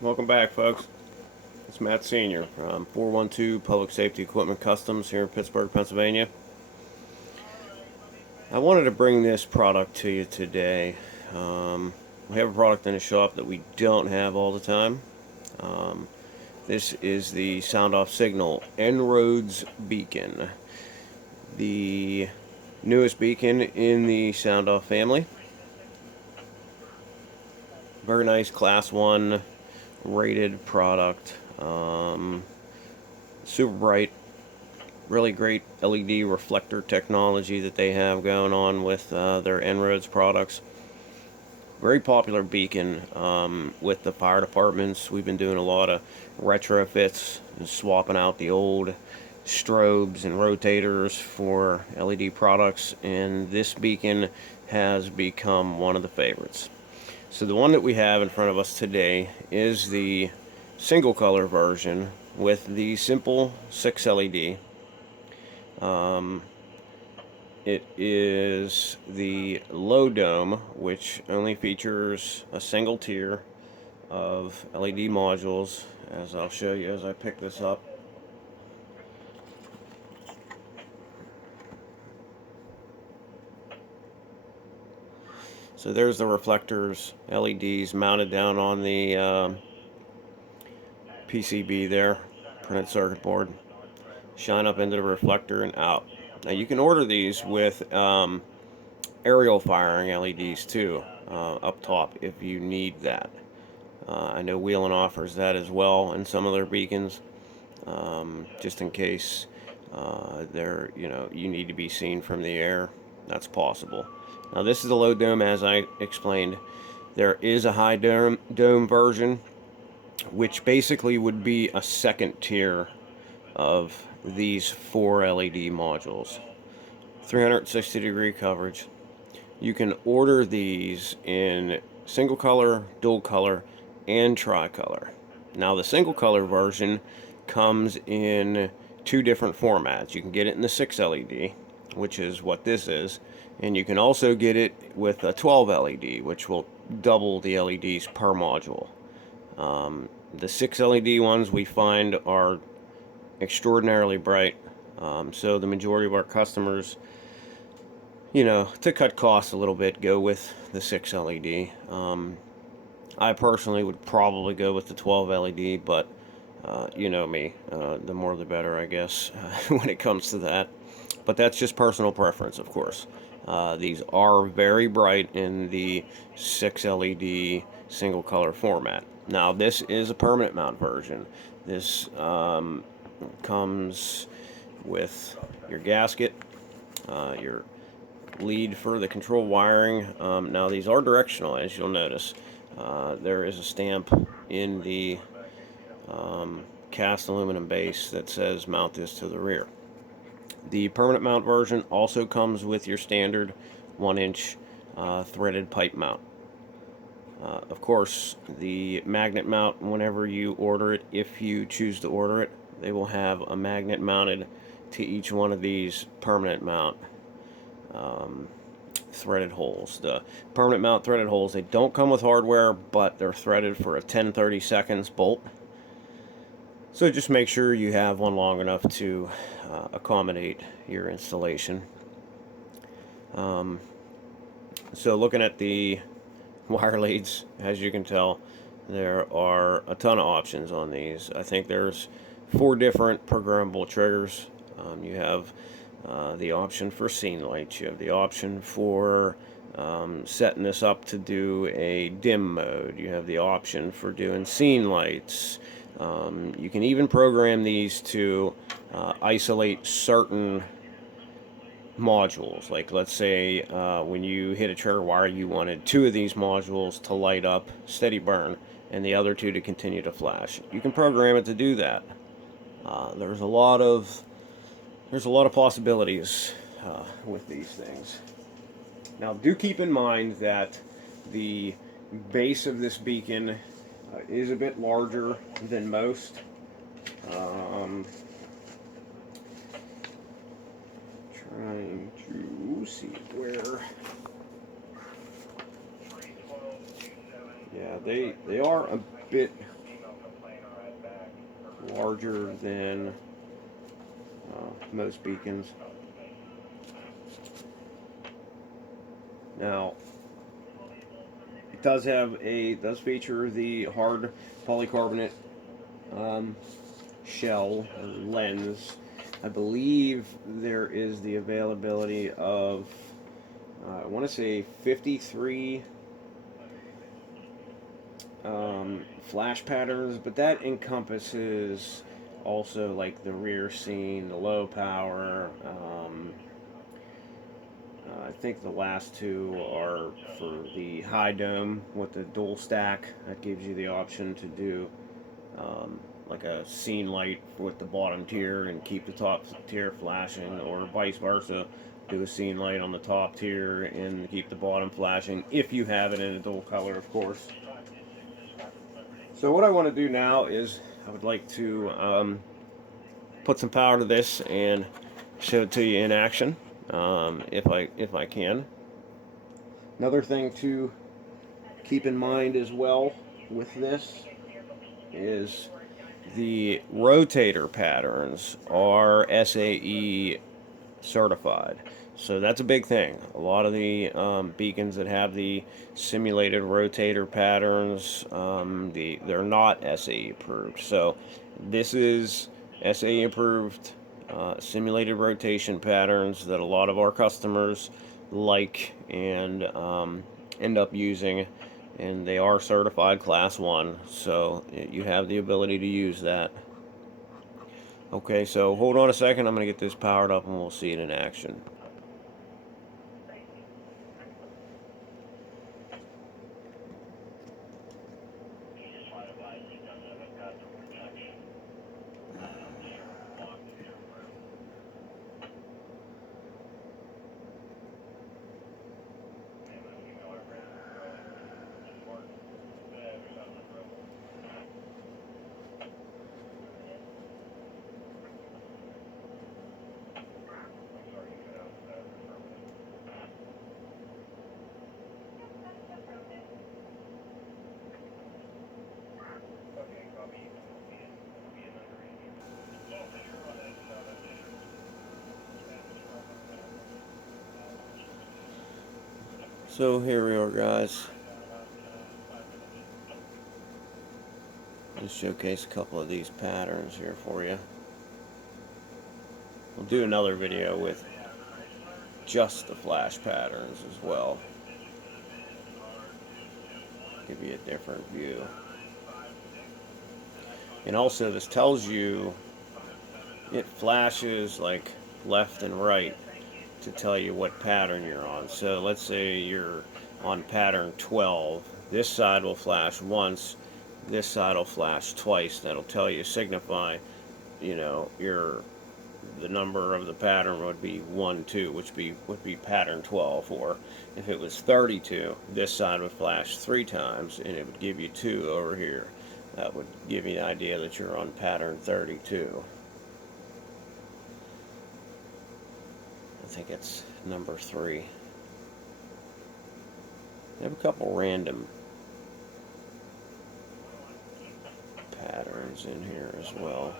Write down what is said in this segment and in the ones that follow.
Welcome back, folks. It's Matt Sr. from 412 Public Safety Equipment Customs here in Pittsburgh, Pennsylvania. I wanted to bring this product to you today. We have a product in the shop that we don't have all the time. Um, this is the SoundOff Signal nRoads beacon, the newest beacon in the SoundOff family. Very nice Class 1 rated product. Super bright, really great LED reflector technology that they have going on with their nRoads products. Very popular beacon with the fire departments. We've been doing a lot of retrofits, swapping out the old strobes and rotators for LED products, and this beacon has become one of the favorites. So the one that we have in front of us today is the single color version with the simple 6 LED. It is the low dome, which only features a single tier of LED modules, as I'll show you as I pick this up. So there's the reflectors, LEDs mounted down on the PCB there, printed circuit board. Shine up into the reflector and out. Now you can order these with aerial firing LEDs too, up top if you need that. I know Wheelin offers that as well in some of their beacons, just in case you need to be seen from the air. That's possible. Now this is the low dome, as I explained. There is a high dome version, which basically would be a second tier of these 4 LED modules. 360-degree coverage. You can order these in single color, dual color, and tricolor. Now the single color version comes in 2 different formats. You can get it in the 6 LED, which is what this is, and you can also get it with a 12 LED, which will double the LEDs per module. The 6 LED ones we find are extraordinarily bright, so the majority of our customers, to cut costs a little bit, go with the 6 LED. I personally would probably go with the 12 LED, but you know me, the more the better, I guess, when it comes to that. But that's just personal preference, of course. These are very bright in the 6 LED single color format. Now, this is a permanent mount version. This comes with your gasket, your lead for the control wiring. Now these are directional, as you'll notice. There is a stamp in the cast aluminum base that says mount this to the rear. The permanent mount version also comes with your standard 1-inch threaded pipe mount. Of course, the magnet mount, whenever you order it, if you choose to order it, they will have a magnet mounted to each one of these permanent mount threaded holes. The permanent mount threaded holes, they don't come with hardware, but they're threaded for a 10-30 seconds bolt. So just make sure you have one long enough to accommodate your installation. So looking at the wire leads, as you can tell, there are a ton of options on these. I think there's 4 different programmable triggers. You have the option for scene lights. You have the option for setting this up to do a dim mode. You have the option for doing scene lights. You can even program these to isolate certain modules. Like, let's say when you hit a trigger wire, you wanted 2 of these modules to light up steady burn and the other 2 to continue to flash. You can program it to do that. There's a lot of possibilities with these things. Now, do keep in mind that the base of this beacon is a bit larger than most. Trying to see where. Yeah, they are a bit larger than most beacons. Now, it does feature the hard polycarbonate shell or lens. I believe there is the availability of I want to say 53 flash patterns, but that encompasses also like the rear scene, the low power. I think the last two are for the high dome with the dual stack. That gives you the option to do like a scene light with the bottom tier and keep the top tier flashing, or vice versa. Do a scene light on the top tier and keep the bottom flashing, if you have it in a dual color, of course. So what I want to do now is I would like to put some power to this and show it to you in action, if I can. Another thing to keep in mind as well with this is the rotator patterns are SAE certified. So that's a big thing. A lot of the beacons that have the simulated rotator patterns, they're not SAE approved. So this is SAE approved simulated rotation patterns that a lot of our customers like and end up using, and they are certified class 1, so you have the ability to use that. Okay, so hold on a second, I'm going to get this powered up and we'll see it in action. So here we are, guys. Let's showcase a couple of these patterns here for you. We'll do another video with just the flash patterns as well. Give you a different view. And also this tells you, it flashes like left and right to tell you what pattern you're on. So let's say you're on pattern 12. This side will flash once, this side will flash twice. That'll tell you, signify, you know, the number of the pattern would be 1, 2, which would be pattern 12. Or if it was 32, this side would flash 3 times and it would give you 2 over here. That would give you an idea that you're on pattern 32. I think it's number 3. I have a couple random patterns in here as well.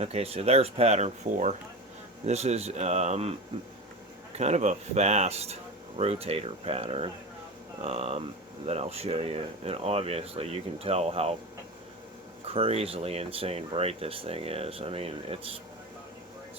Okay, so there's pattern 4. This is kind of a fast rotator pattern that I'll show you, and obviously you can tell how crazily insane bright this thing is. I mean, it's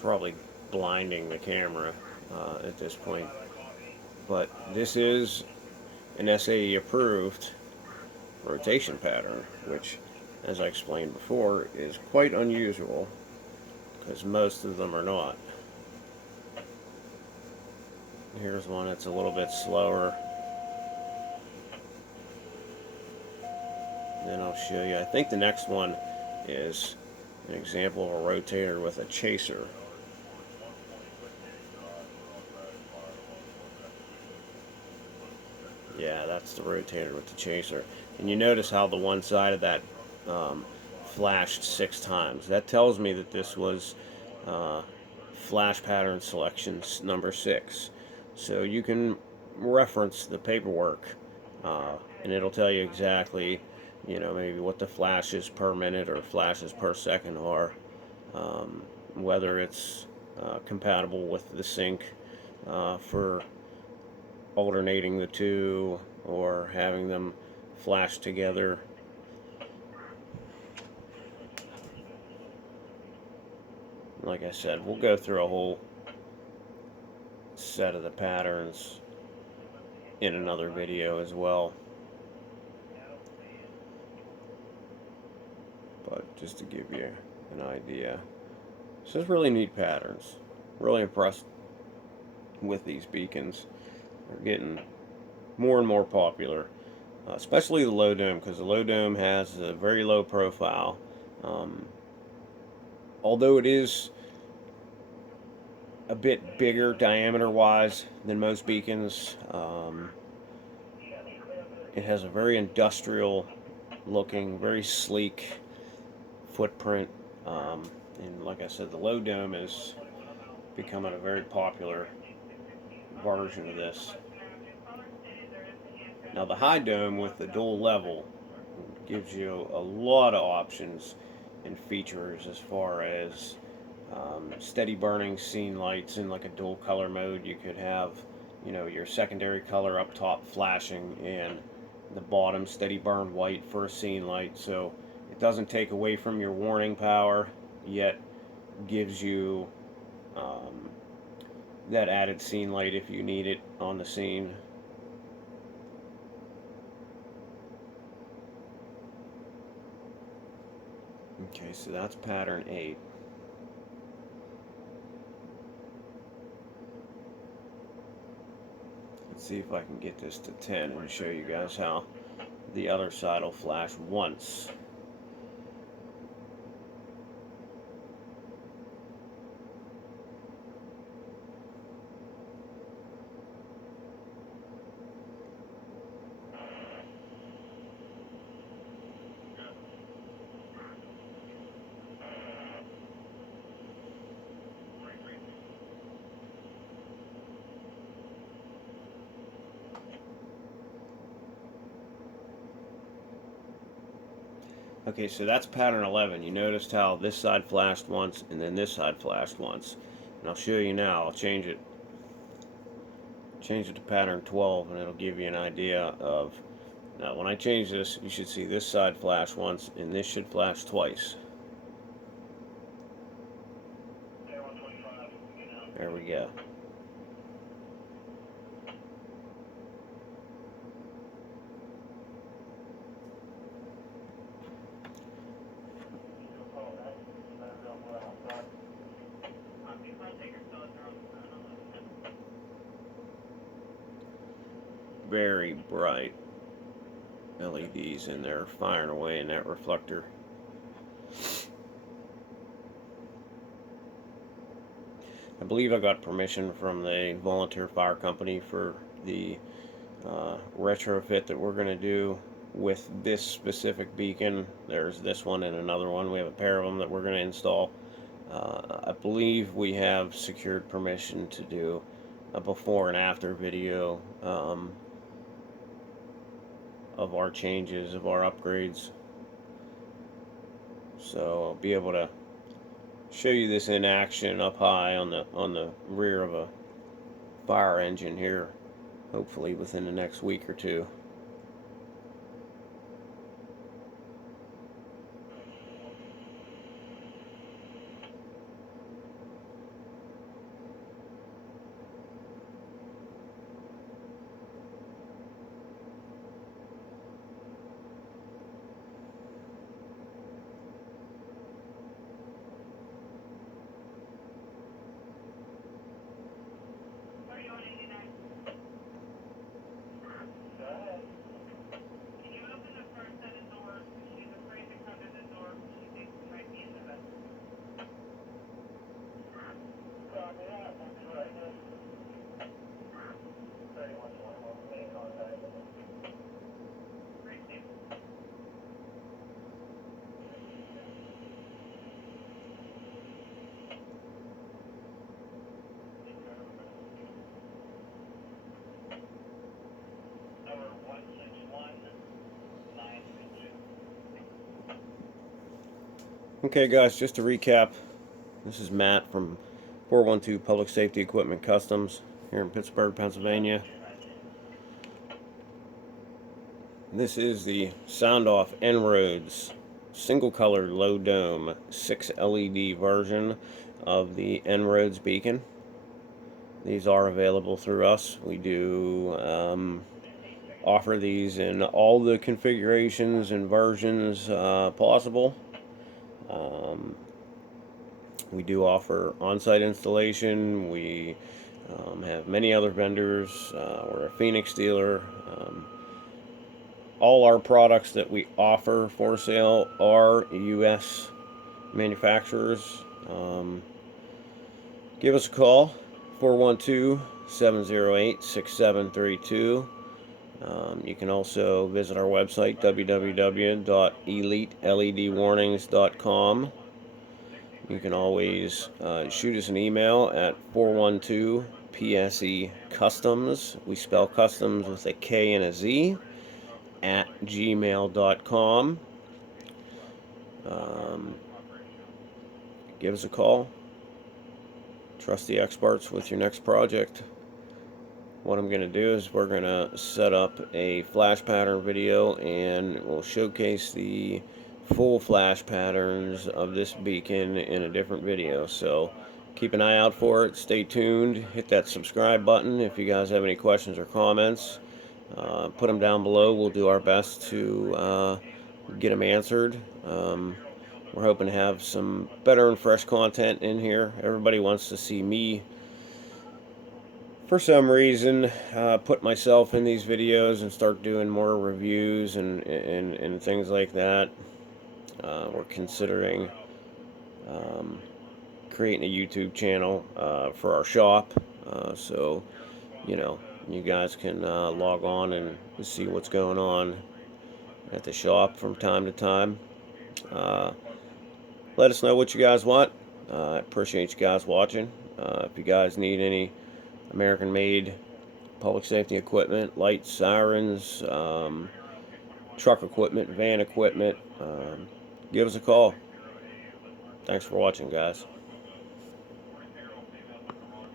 probably blinding the camera at this point, but this is an SAE approved rotation pattern, which, as I explained before, is quite unusual because most of them are not. Here's one that's a little bit slower. Then I'll show you, I think the next one is an example of a rotator with a chaser. Yeah, that's the rotator with the chaser. And you notice how the one side of that flashed 6 times. That tells me that this was flash pattern selections number 6. So you can reference the paperwork, and it'll tell you exactly, maybe what the flashes per minute or flashes per second are, whether it's compatible with the sync for alternating the two or having them flash together. Like I said, we'll go through a whole set of the patterns in another video as well. But just to give you an idea, so it's really neat patterns. Really impressed with these beacons. They're getting more and more popular, especially the low dome, because the low dome has a very low profile. Although it is a bit bigger diameter wise than most beacons, it has a very industrial looking, very sleek footprint, and like I said, the low dome is becoming a very popular version of this. Now the high dome with the dual level gives you a lot of options and features as far as steady burning scene lights in like a dual color mode. You could have, your secondary color up top flashing and the bottom steady burn white for a scene light, so it doesn't take away from your warning power, yet gives you that added scene light if you need it on the scene. Okay, so that's pattern 8. Let's see if I can get this to 10 and show you guys how the other side will flash once. Okay, so that's pattern 11. You noticed how this side flashed once and then this side flashed once. And I'll show you now. I'll change it to pattern 12, and it'll give you an idea of, now when I change this, you should see this side flash once and this should flash twice. There we go. Very bright LEDs in there firing away in that reflector. I believe I got permission from the volunteer fire company for the retrofit that we're going to do with this specific beacon. There's this one and another one. We have a pair of them that we're going to install. I believe we have secured permission to do a before and after video of our changes, of our upgrades. So I'll be able to show you this in action up high on the rear of a fire engine here, hopefully within the next week or two. Okay guys, just to recap, this is Matt from 412 Public Safety Equipment Customs here in Pittsburgh, Pennsylvania. This is the SoundOff nRoads single color low dome 6 LED version of the nRoads beacon. These are available through us. We do offer these in all the configurations and versions possible. We do offer on-site installation. We have many other vendors. We're a Phoenix dealer. All our products that we offer for sale are U.S. manufacturers. Give us a call, 412-708-6732. You can also visit our website, www.eliteledwarnings.com. You can always shoot us an email at 412-PSE Customs. We spell customs with a K and a Z at gmail.com. Give us a call. Trust the experts with your next project. What I'm going to do is we're going to set up a flash pattern video and we'll showcase the full flash patterns of this beacon in a different video. So keep an eye out for it. Stay tuned. Hit that subscribe button. If you guys have any questions or comments, put them down below. We'll do our best to get them answered. We're hoping to have some better and fresh content in here. Everybody wants to see me, for some reason, put myself in these videos and start doing more reviews and things like that. We're considering creating a YouTube channel for our shop, so you guys can log on and see what's going on at the shop from time to time. Let us know what you guys want. I appreciate you guys watching. If you guys need any American-made public safety equipment, lights, sirens, truck equipment, van equipment, give us a call. Thanks for watching, guys.